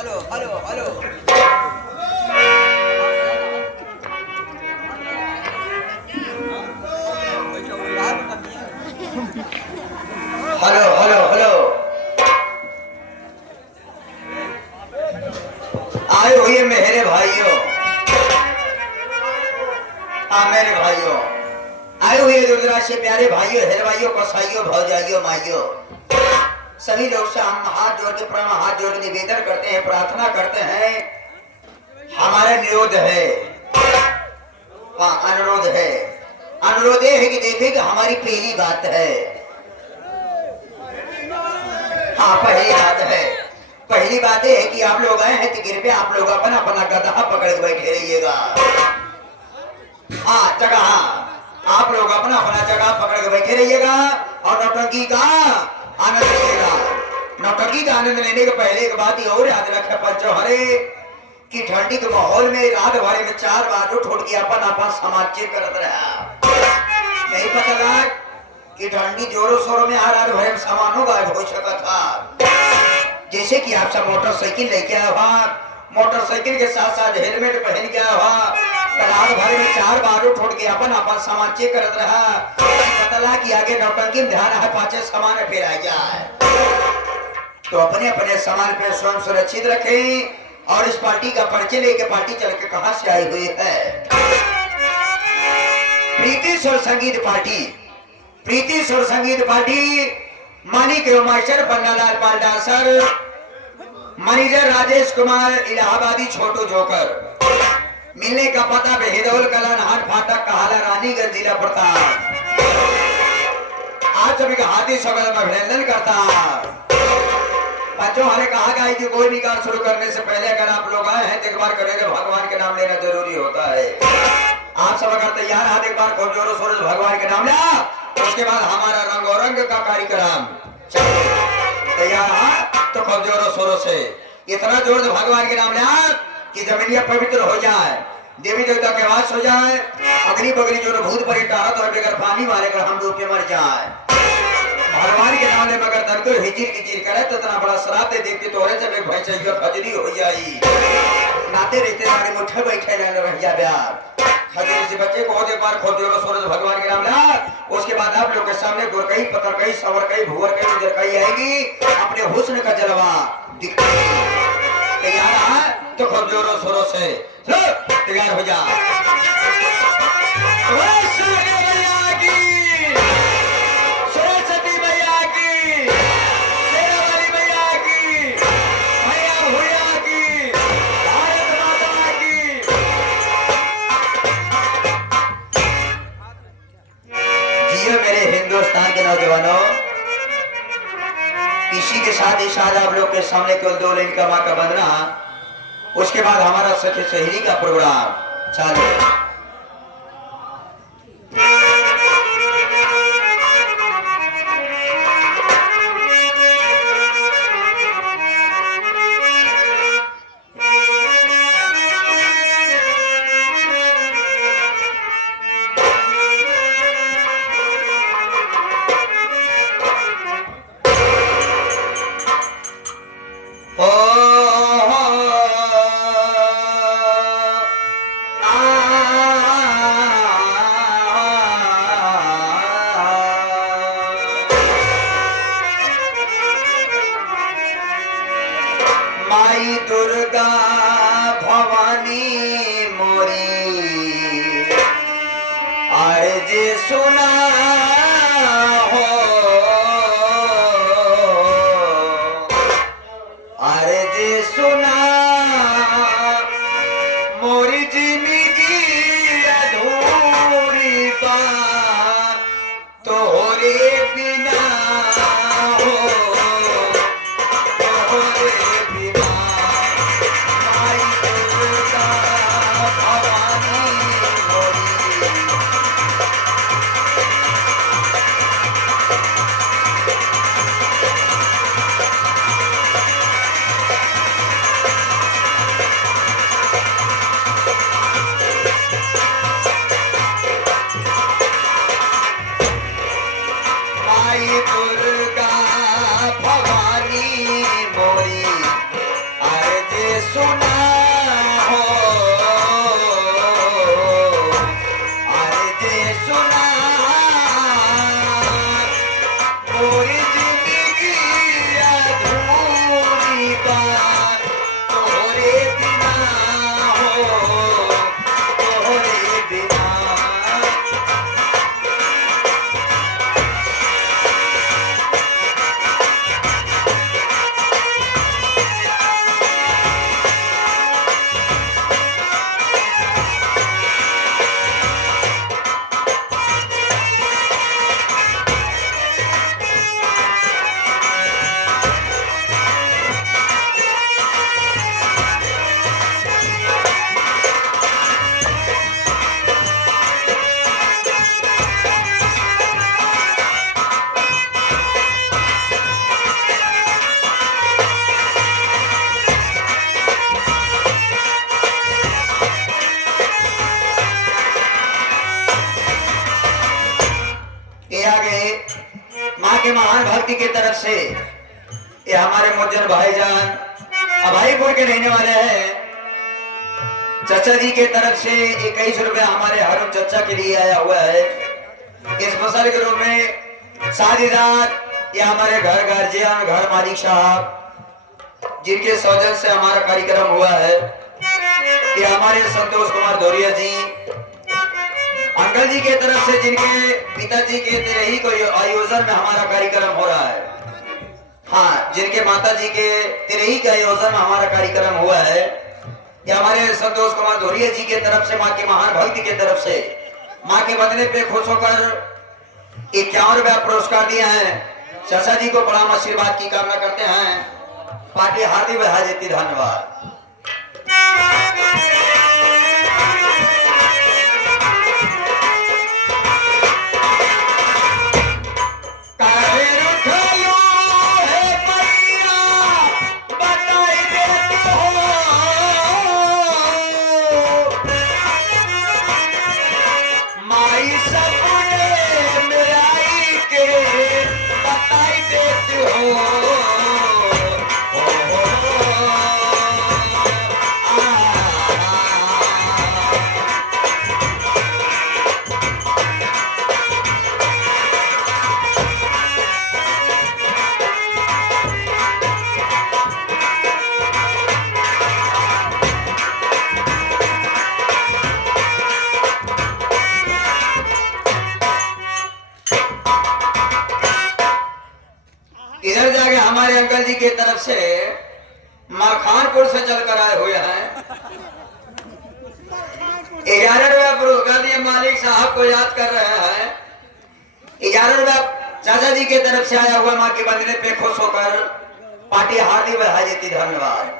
Hello hello hello hello hello hello आए हुए मेरे भाइयों, मेरे भाइयों, आए हुए दूरदराज से प्यारे भाइयों, हलवाइयों, कसाइयों, भौजाइयों, माइयों, सभी लोग से हम हाथ जोड़ के प्रणाम, हाथ जोड़ के निवेदन करते हैं, प्रार्थना करते हैं। हमारा निरोध है, अनुरोध है, अनुरोध ये है कि देखें कि हमारी पहली बात है, हाँ पहली बात है, पहली बात ये है कि आप लोग आए हैं तो कृपया आप लोग अपना अपना गधा पकड़ के बैठे रहिएगा। हाँ जगह, आप लोग अपना अपना जगह पकड़ के बैठे रहिएगा और नौटंकी का आनंद लीजिएगा। नौटंकी का आनंद लेने के पहले एक बात और याद रखे पंचो हरे कि ठंडी के माहौल में रात भरे में 4 बार उठ के अपन अपन समाज चेक करत रहा। नहीं पता लग कि ठंडी जोरों शोरों में आ रात भरे में सामानों गायब हो सका था। जैसे कि आप सब मोटरसाइकिल लेके आया हुआ, मोटरसाइकिल के साथ साथ हेलमेट पहन के आया हुआ, रात भर में 4 बार उठ के अपन अपन सामान चेक करत रहा। पता लगा कि आगे नौटंकी में ध्यान है, पांचे सामान फिर आ जाए तो अपने अपने सामान पे स्वयं सुरक्षित रखें। और इस पार्टी का परिचय लेके पार्टी चल के कहां से आई हुई है? प्रीति Sur Sangeet party, Preeti Sur Sangeet party, Manik master Pannalal Palda sir, manager Rajesh Kumar Allahabadi Chhotu joker. मिलने का पता बेहिदौल कला नहर फाटक कहाला रानीगंज जिला प्रताप। आप सभी का हाथी सगल में अभिनंदन करता। बच्चों हमें कहा गया कि कोई भी कार्य शुरू करने से पहले अगर आप लोग आए हैं तो एक बार करेंगे भगवान के नाम लेना जरूरी होता है। आप सब अगर तैयार हैं एक बार खूब जोरों शोरों से भगवान के नाम लिया, उसके बाद हमारा रंग और रंग का कार्यक्रम तैयार है तो खूब जोरों शोरों से इतना जोर से भगवान के नाम लिया कि जमीनिया पवित्र हो जाए, देवी देवता के वास हो जाए, अग्नि बगनी जो भूत परिटारत और बेगर पानी मारे कर हम डूब के मर जाए। भगवान के नाम में अगर तन को हिचिर किचिर करे तो इतना बड़ा श्राप दे देखते तोरे से एक भाई चाहिए खजरी हो जाई। नाते रहते नारे मुठ्ठे बैठे रहने रह जा प्यार खजूर से बच्चे को एक बार खोद दो सूरज भगवान के नाम ला। उसके बाद आप लोग के सामने गुरकई, पतरकई, सवरकई, भुवरकई, उजरकई आएगी, अपने हुस्न का जलवा दिखाई। तैयार है तो खूब जोरों शोरों से तैयार हो जा। हिंदुस्तान के नौजवानों, इसी के साथ ही साथ आप लोग के सामने केवल 2 लाइन का माँ का बंदना, उसके बाद हमारा सखी सहेली का प्रोग्राम चालू है। माई दुर्गा भवानी मोरी अर्ज सुना हो, अर्ज सुना मोरी जिंदगी अधूरी बा तोरे बिना हो, तोरे बिना माई दुर्गा भवानी मोरी। से ये हमारे मुज्जन भाईजान अभाईपुर के रहने वाले हैं। चाचा जी के तरफ से 21 रुपया हमारे हरुण चाचा के लिए आया हुआ है। इस फसल के रूप में साथ ये हमारे घर गार्जियन घर मालिक साहब जिनके सौजन से हमारा कार्यक्रम हुआ है, ये हमारे संतोष कुमार धोरिया जी अंकल जी के तरफ से जिनके पिताजी के तेरही को आयोजन में हमारा कार्यक्रम हो रहा है। हाँ, जिनके माता जी के तेरही के आयोजन में हमारा कार्यक्रम हुआ है, ये हमारे संतोष कुमार धोरिया जी के तरफ से माँ के महान भक्ति के तरफ से माँ के बदले पे खुश होकर 51 रुपया पुरस्कार दिया है। चाचा जी को बड़ा आशीर्वाद की कामना करते हैं। पार्टी हार्दिक बधाई देती, धन्यवाद। इधर जाके हमारे अंकल जी की तरफ से मलखानपुर से चलकर आए हुए हैं। 11 रुपया पुरस्कार दिए, मालिक साहब को याद कर रहे हैं। 11 रुपया चाचा जी की तरफ से आया हुआ माँ के बंदने पे खुश होकर पार्टी हार्दिक बधाई देती, धन्यवाद।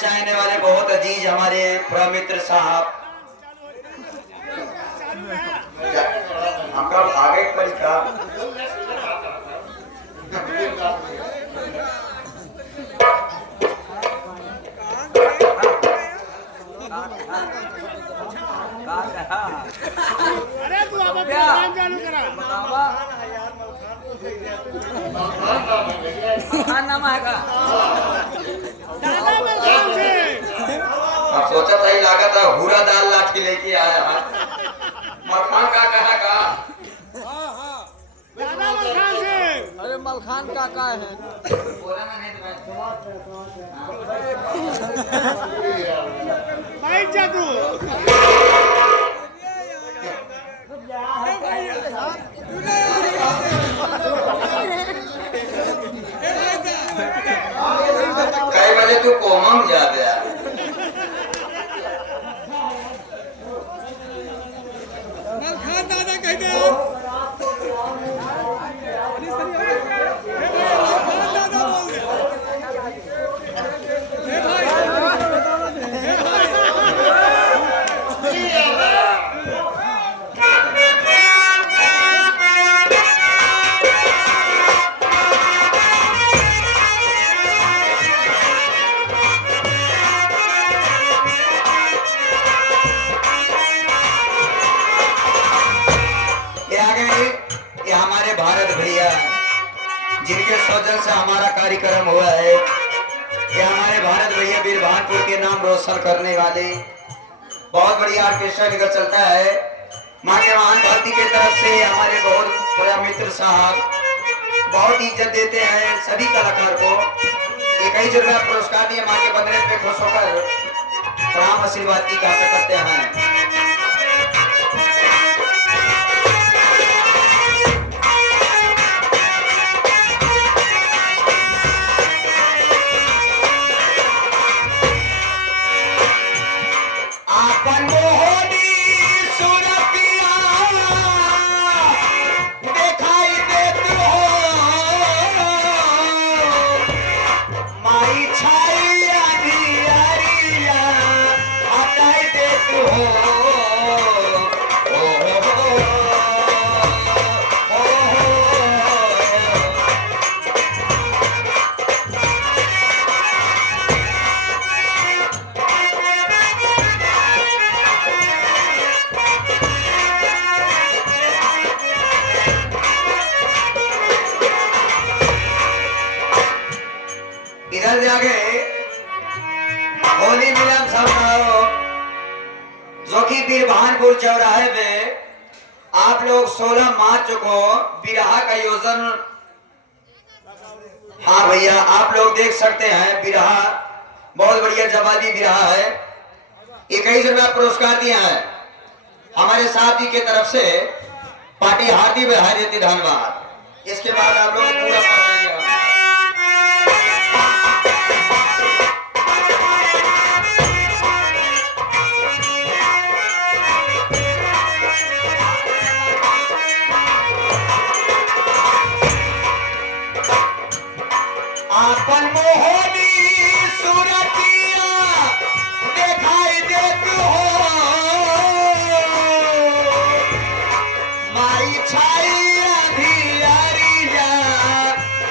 चाहने वाले बहुत अजीज हमारे प्रमित्र साहब हमका आगे परीक्षा अरे तू अब प्रोग्राम चालू करा खान नाम है का अब सोचा था ही लागत है हुरा दाल लाट के लेके आया है। मखान का कहा का दादा मलखान से अरे मलखान काका है बोला ना नहीं बैठ जा तू कई बजे तू कोमम जा गया मलखान दादा कहते हैं जिनके सौजन से हमारा कार्यक्रम हुआ है, कि हमारे भारत भैया वीर भानपुर के नाम रोशन करने वाले बहुत बढ़िया ऑर्केस्ट्रा निकल चलता है। माँ के महान भक्ति के तरफ से हमारे बहुत बड़ा मित्र साहब बहुत इज्जत देते हैं सभी कलाकार को। 21 रुपया पुरस्कार दिए, माँ के बंदरे पे खुश होकर प्रणाम आशीर्वाद की कामना करते हैं। आपन मोहनी सुरतिया देखाई देत हो, माई छाई अधियारिया हटाई देत हो। ओ हो, ओ हो। इधर जाके होली मिलन समारोह जो कि वीर भानपुर चौराहे में आप लोग 16 मार्च को बिरहा का आयोजन, हाँ भैया आप लोग देख सकते हैं बिरहा बहुत बढ़िया जवाबी बिरहा है। 21 रुपया पुरस्कार दिया है हमारे साथी के तरफ से, पार्टी हार्दिक हार्दिक धन्यवाद। इसके बाद आप लोग पूरा कर देंगे। आपन मोहनी सुरतिया देखाई देत हो, माई छाई अधियारिया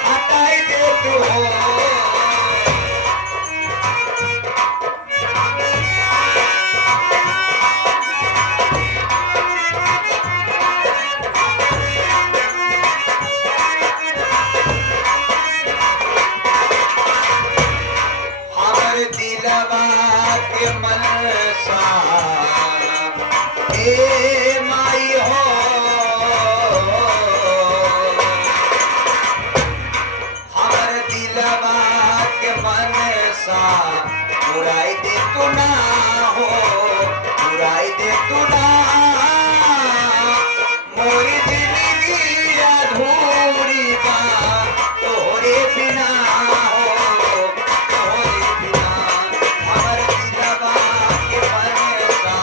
हटाई देत हो। हमर दिलवा के मनसा ए माई हो, हमर दिलवा के मनसा बुराई दे तू ना हो, बुराई दे तू ना। मोरी जिंदगी अधूरी बा तोरे बिना हो, तोरे बिना। हमर दिलवा के मनसा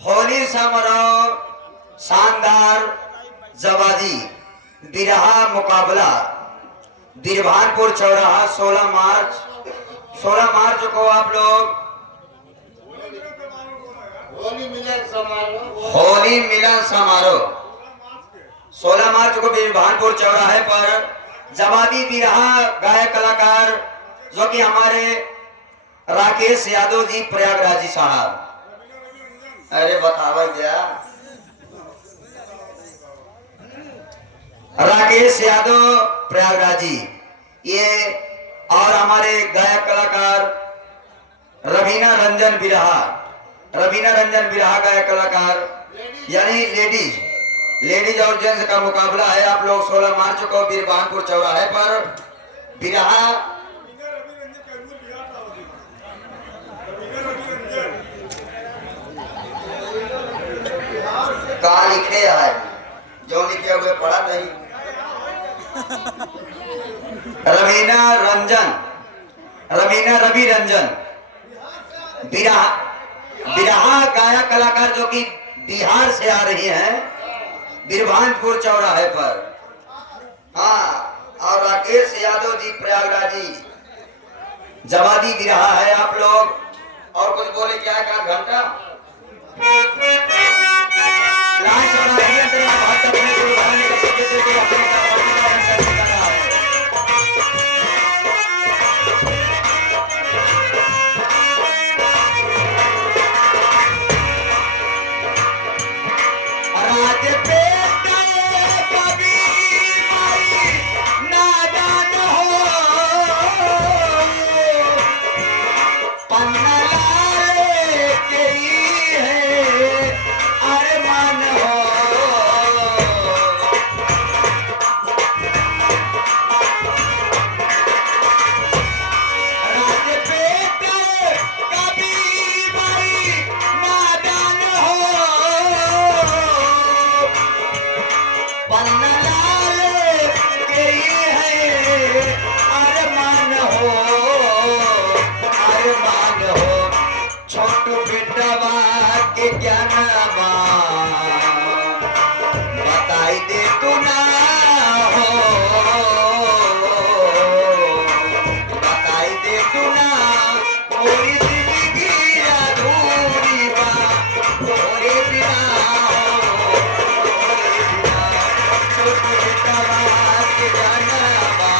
होली समारोह शानदार जवादी बिरहा मुकाबला बीरभानपुर चौराहा 16 मार्च को आप लोग होली मिलन समारोह होली मिलन समारोह 16 मार्च को बीरभानपुर चौराहे पर जवादी बिरहा गायक कलाकार जो कि हमारे राकेश यादव जी प्रयागराज जी साहब, अरे बतावा क्या राकेश यादव प्रयागराज जी ये, और हमारे गायक कलाकार रवीना रंजन बिरहा गायक कलाकार, यानी लेडीज और जेंट्स का मुकाबला है। आप लोग 16 मार्च को बीरभानपुर चौराहे पर बिरहा का लिखे है, जो लिखे हुए पढ़ा नहीं। रवीना रंजन बिरहा गायक कलाकार जो कि बिहार से आ रही हैं बीरभानपुर चौराहे पर। हाँ, और राकेश यादव जी प्रयागराजी जवादी भी रहा है। आप लोग और कुछ बोले क्या है? 1 घंटा लाइन चौड़ा है, अंदर में बहुत अपने को उठाने का देते थे, अपने का करने का रहा है। राज पे कभी नादान हो, पन्ना लाल के ही है अरमान हो। राज पे कभी नादान हो, पन्ना लाल के ही है अरमान हो, अरमान हो। छोटू बेटवा के क्या नामा बताई दे तू ना हो, बताई दे तू ना। मोरी जिंदगी अधूरी बा तोरे बिना हो, तोरे बिना। छोटू बेटवा के क्या नामा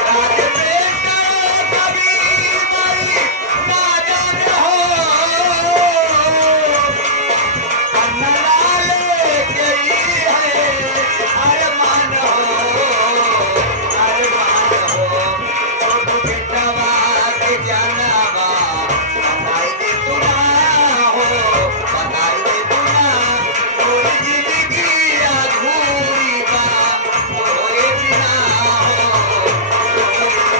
राज बेटा कभी नादान हो, पन्ना लाल के ही है अरमान हो, अरमान हो। छोटू बेटवा के क्या नामा बताई दे तू ना हो, बताई दे तू ना। तोरी जिंदगी अधूरी बा तोरे बिना हो, तोरे बिना।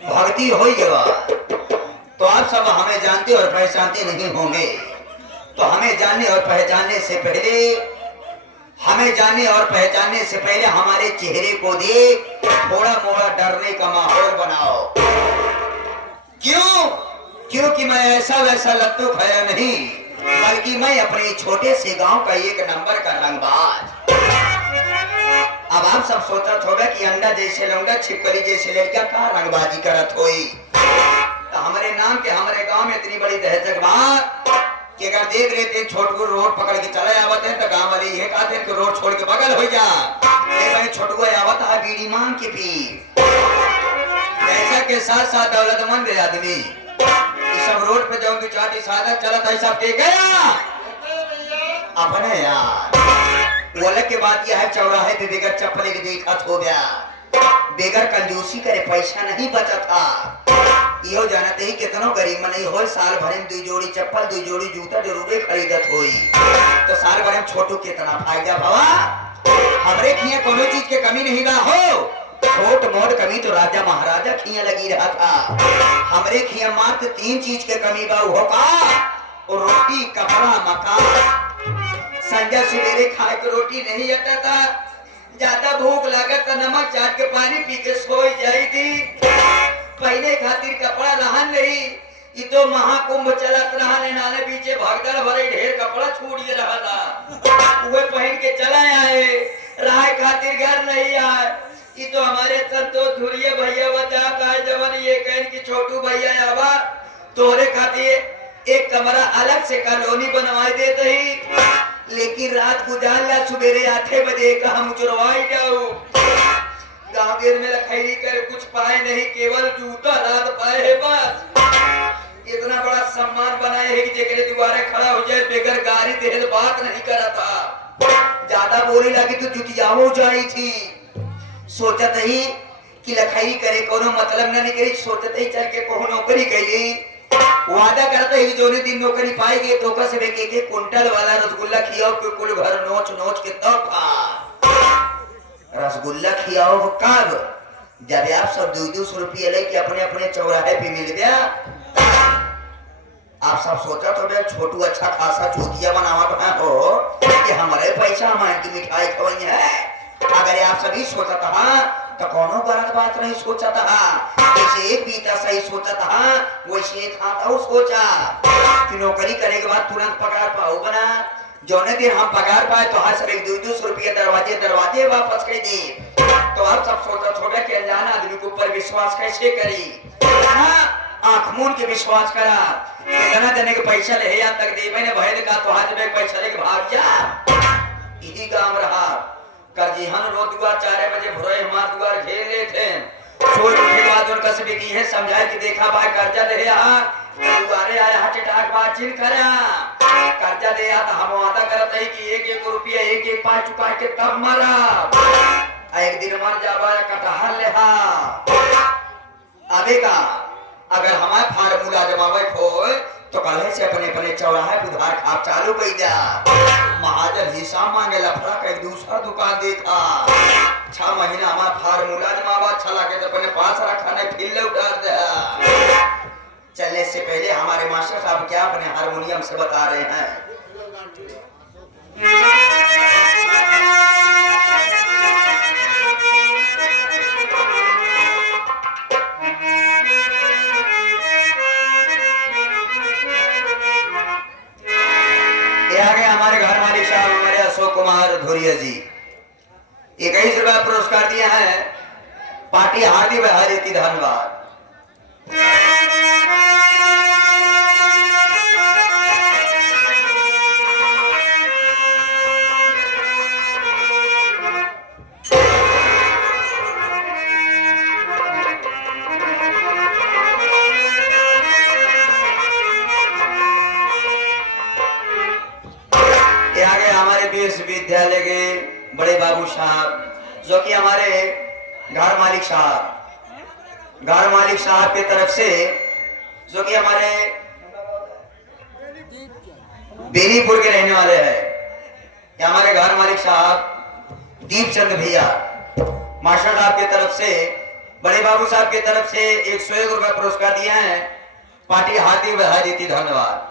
भक्ति हो गया तो आप सब हमें जानते और पहचानते नहीं होंगे। तो हमें जानने और पहचानने से पहले, हमें जानने और पहचानने से पहले हमारे चेहरे को देख थोड़ा मोड़ा डरने का माहौल बनाओ। क्यों? क्योंकि मैं ऐसा वैसा लत्तू खैरा नहीं, बल्कि मैं अपने छोटे से गांव का 1 नंबर का रंगबाज। अब आप सब सोचत होगा कि अंडा जैसे लौंडा छिपकली जैसे लड़का का रंगबाजी करत होई। तो हमारे नाम के हमारे गांव में इतनी बड़ी दहशत बात कि अगर देख रहे थे छोटू रोड पकड़ के चले आवत है तो गांव वाले ये कहते हैं कि रोड छोड़ के बगल हो जा। भाई छोटू आवत है बीड़ी मांग के पी। पैसा के साथ साथ दौलतमंद आदमी इस सब रोड पे जाऊंगी चाटी साधक चलत है सब के गया अपने यार। बोले के बात यह है चौराहे पे बेगर चप्पल के देखा हो गया, बेगर कंजूसी करे पैसा नहीं बचा था। यो जानते ही कितनो गरीब नहीं हो, साल भर में 2 जोड़ी चप्पल 2 जोड़ी जूता जरूर खरीदत होई। तो साल भर में छोटू कितना फायदा भवा। हमरे खिया कोनो चीज के कमी नहीं बा हो। छोट मोट कमी तो राजा महाराजा खिया लगी रहा था। हमरे खिया मात्र 3 चीज के कमी बा, हो का और रोटी कपड़ा मकान। संजय सवेरे खाए के रोटी नहीं आता था, ज्यादा भूख लागत तो नमक चाट के पानी पी के सो जाई थी। पहले खातिर कपड़ा रहन नहीं, ये तो महाकुंभ चलत रहा नाने पीछे भगदड़ भरे ढेर कपड़ा छूट रहा था, वो पहन के चला आए। राय खातिर घर नहीं आए, ये तो हमारे संतोष धुरिये भैया बता का जवन ये कहन की छोटू भैया आवा तोरे खातिर एक कमरा अलग से कॉलोनी बनवाई देते ही। लेकिन रात गुजार ला सवेरे 8 बजे का हम चुरवाई जाऊ। गाँव में लखैरी कर कुछ पाए नहीं, केवल जूता रात पाए है बस। इतना बड़ा सम्मान बनाए है कि जेकरे दुआरे खड़ा हो जाए बेगर गाड़ी देहल बात नहीं करा था। ज्यादा बोली लगी तो जुतियाओ जाई थी। सोचत ही कि लखैरी करे कोनो मतलब न निकली, सोचत ही चल के कोनो नौकरी कैली। वादा करते ही जो दिन नौकरी पाएगी तो कस में के कुंटल वाला रसगुल्ला खियाओ कि कुल घर नोच नोच के तोहफा। रसगुल्ला खियाओ कब? जब आप सब 200 रुपये लेके अपने अपने चौराहे पे मिल गया। आप सब सोचा तो बे छोटू अच्छा खासा चूतिया बनावट है हो कि हमारे पैसा हमारे की मिठाई खवाई है। अगर आप सभी सोचा था तो कोनो गलत बात नहीं सोचा था। जैसे एक बीता सही सोचा था वैसे एक हाथ और सोचा कि नौकरी करने के बाद तुरंत पगार पाओ बना। जौने दिन हम पगार पाए तो हर सब 200 रुपये दरवाजे दरवाजे वापस कर दी। तो आप सब सोचा छोड़ा कि अनजान आदमी के ऊपर विश्वास कैसे करी। आंख मूंद के विश्वास करा कितना देने के पैसा ले यहाँ तक दे मैंने भय का तो हाथ में पैसा लेके भाग जा। यही काम रहा करजीहन रो दुआर 4 बजे भोरे हमार दुआर घेर ले थे। सोच के बाद उनका सभी की है समझाए कि देखा भाई कर्जा दे यहाँ दुआरे आया हटे टाक बातचीत करा कर्जा दे तो हम वादा करते हैं कि 1-1 रुपया 1-1 पा चुका के तब मरा। एक दिन मर जावा कटहल ले अबे का अगर हमारे फार्मूला जमावे खोए तो कल से अपने अपने चौराहे उधार खाप चालू कर दिया। महाजन हिसाब मांगे लफड़ा का एक दूसरा दुकान देखा। 6 महीना हमारा फार्मूला जमावा अच्छा लगे तो अपने पास रखा नहीं फिर उतार दिया। चलने से पहले हमारे मास्टर साहब क्या अपने हारमोनियम से बता रहे हैं। हमारे घर मालिक साहब हमारे अशोक कुमार धुरिया जी 21 रुपया पुरस्कार दिए हैं। पार्टी हार्दिक हार्दिक धन्यवाद। विश्वविद्यालय के बड़े बाबू साहब जो कि हमारे घर मालिक साहब की तरफ से जो कि हमारे बेनीपुर के रहने वाले हैं। हमारे घर मालिक साहब दीपचंद भैया मास्टर साहब की तरफ से बड़े बाबू साहब की तरफ से 101 रुपया पुरस्कार दिए हैं। पार्टी हार्दिक बधाई देती धन्यवाद।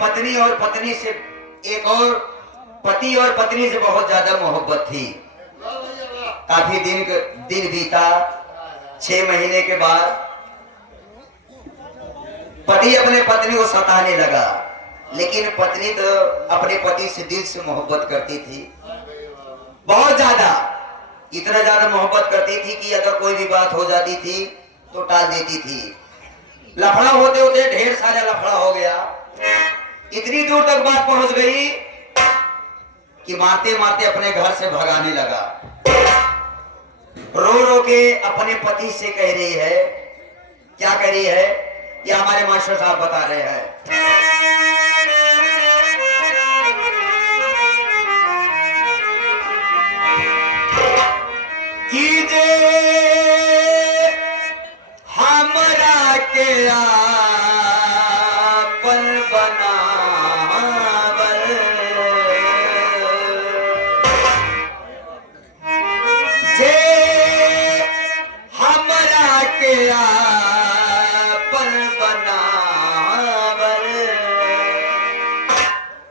पत्नी और पत्नी से एक और पति और पत्नी से बहुत ज्यादा मोहब्बत थी। काफी दिन बीता। 6 महीने के बाद पति अपने पत्नी को सताने लगा, लेकिन पत्नी तो अपने पति से दिल से मोहब्बत करती थी, बहुत ज्यादा। इतना ज्यादा मोहब्बत करती थी कि अगर कोई भी बात हो जाती थी तो टाल देती थी। लफड़ा होते होते ढेर सारा लफड़ा हो गया। इतनी दूर तक बात पहुंच गई कि मारते मारते अपने घर से भगाने लगा। रो रो के अपने पति से कह रही है, क्या कह रही है ये हमारे मास्टर साहब बता रहे हैं। कीजे हमरा के आपन बनावल, जे हमरा के आपन बनावल,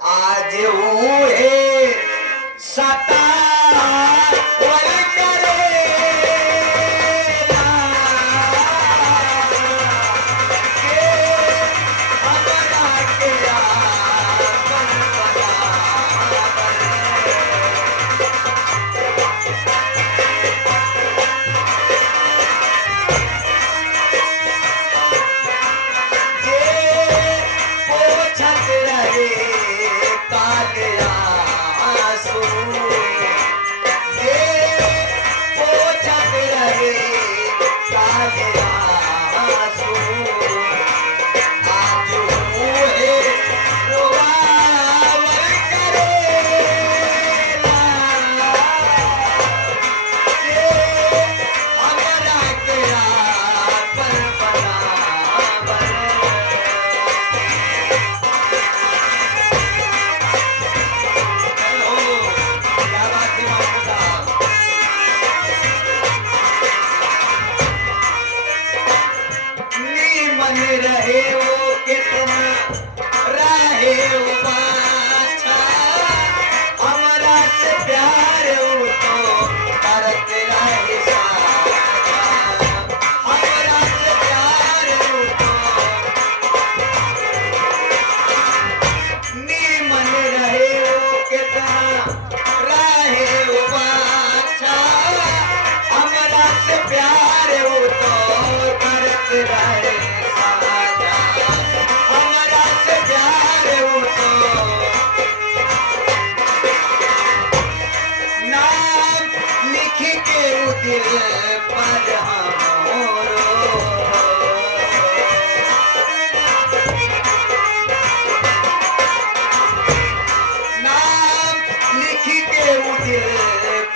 आज उहे सता के मन रहे वो कितना रहे वो बाछा हमरा से प्यार वो तो करते रहे सारा हमरा से प्यार वो तो नीमन रहे वो कितना रहे वो बाछा हमरा से प्यार वो तो करते रहे सारा हमरा से प्यार वो तो नाम लिख के वो दिल पर हमरो नाम लिख के वो दिल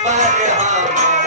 पर हमरो